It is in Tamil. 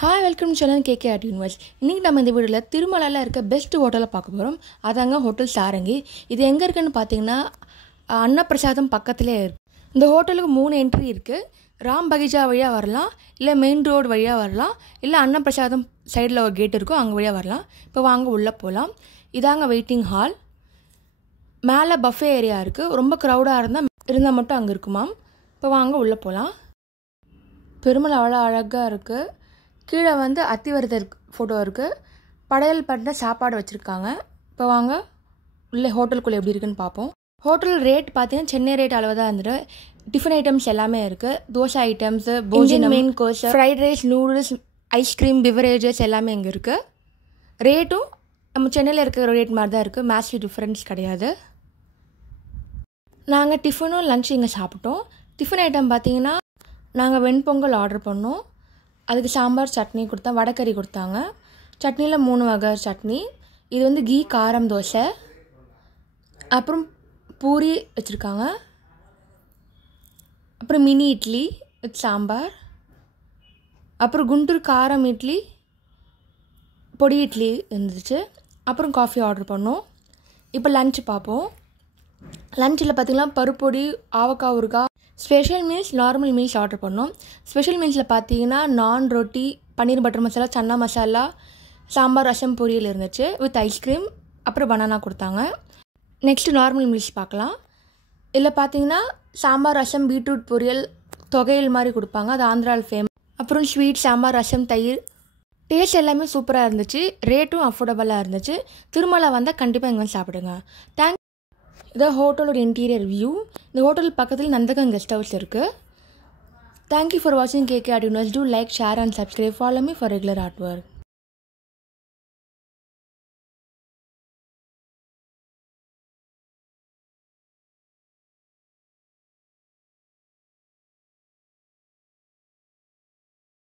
Hi welcome to channel KK art universe. இன்றைக்கி நம்ம இந்த வீடியோவில் திருமலையில் இருக்க பெஸ்ட் ஹோட்டலை பார்க்க போகிறோம். அதாங்க ஹோட்டல் சாரங்கி. இது எங்கே இருக்குதுன்னு பார்த்தீங்கன்னா அன்னப்பிரசாதம் பக்கத்துலேயே இருக்குது. இந்த ஹோட்டலுக்கு 3 என்ட்ரி இருக்குது. ராம் பகிஜா வழியாக வரலாம், இல்லை மெயின் ரோடு வழியாக வரலாம், இல்லை அன்னப்பிரசாதம் சைடில் ஒரு கேட் இருக்கும், அங்கே வழியாக வரலாம். இப்போ வாங்க உள்ளே போகலாம். இதாங்க வெயிட்டிங் ஹால். மேலே பஃபே ஏரியா இருக்குது. ரொம்ப க்ரௌடாக இருந்தால் மட்டும் அங்கே இருக்குமாம். இப்போ வாங்க உள்ளே போகலாம். பெருமலை அவ்வளோ அழகாக இருக்குது. கீழே அத்திவரதர் ஃபோட்டோ இருக்குது. படையல் பண்ண சாப்பாடு வச்சுருக்காங்க. இப்போ வாங்க உள்ளே ஹோட்டலுக்குள்ளே எப்படி இருக்குன்னு பார்ப்போம். ஹோட்டல் ரேட் பார்த்தீங்கன்னா சென்னை ரேட் அளவு தான் இருந்துட்டு டிஃபன் ஐட்டம்ஸ் எல்லாமே இருக்குது. தோசை ஐட்டம்ஸு, போஜனம், main course, fried rice, noodles, ice cream, beverages எல்லாமே இங்கே இருக்குது. ரேட்டும் நம்ம சென்னையில் இருக்கிற ரேட் மாதிரி தான் இருக்குது. மேட்ச்லி டிஃப்ரென்ஸ் கிடையாது. நாங்கள் டிஃபனும் லஞ்ச் இங்கே சாப்பிட்டோம். டிஃபன் ஐட்டம் பார்த்தீங்கன்னா நாங்கள் வெண்பொங்கல் ஆர்டர் பண்ணோம். அதுக்கு சாம்பார் சட்னி கொடுத்தா, வடைக்கறி கொடுத்தாங்க. சட்னியில் 3 வகை சட்னி. இது கீ காரம் தோசை, அப்புறம் பூரி வச்சுருக்காங்க, அப்புறம் மினி இட்லி வித் சாம்பார், அப்புறம் குண்டூர் காரம் இட்லி, பொடி இட்லி இருந்துச்சு. அப்புறம் காஃபி ஆர்டர் பண்ணோம். இப்போ லன்ச் பார்ப்போம். லன்ச்சில் பார்த்திங்கன்னா பருப்பொடி, ஆவக்காய் ஊறுகாய், special meals, normal meals order பண்ணோம். ஸ்பெஷல் மீல்ஸில் பார்த்தீங்கன்னா நான் ரொட்டி, பன்னீர் பட்டர் மசாலா, சன்னா மசாலா, சாம்பார், ரசம், பொரியல் இருந்துச்சு வித் ஐஸ்கிரீம், அப்புறம் பனானா கொடுத்தாங்க. நெக்ஸ்ட்டு நார்மல் மீல்ஸ் பார்க்கலாம். இதில் பார்த்தீங்கன்னா சாம்பார், ரசம், பீட்ரூட் பொரியல், தொகையல் மாதிரி கொடுப்பாங்க. அது ஆந்திராவில் ஃபேமஸ். அப்புறம் ஸ்வீட், சாம்பார், ரசம், தயிர். டேஸ்ட் எல்லாமே சூப்பராக இருந்துச்சு. ரேட்டும் அஃபோர்டபுளாக இருந்துச்சு. திருமலை வந்தால் கண்டிப்பாக இங்கே சாப்பிடுங்க. இதான் ஹோட்டலோட இன்டீரியர் வியூ. இந்த ஹோட்டல் பக்கத்தில் நந்தகம் கெஸ்ட் ஹவுஸ் இருக்குது. தேங்க்யூ ஃபார் வாட்சிங் KK art universe. Do like, share and subscribe. Follow me for regular art work.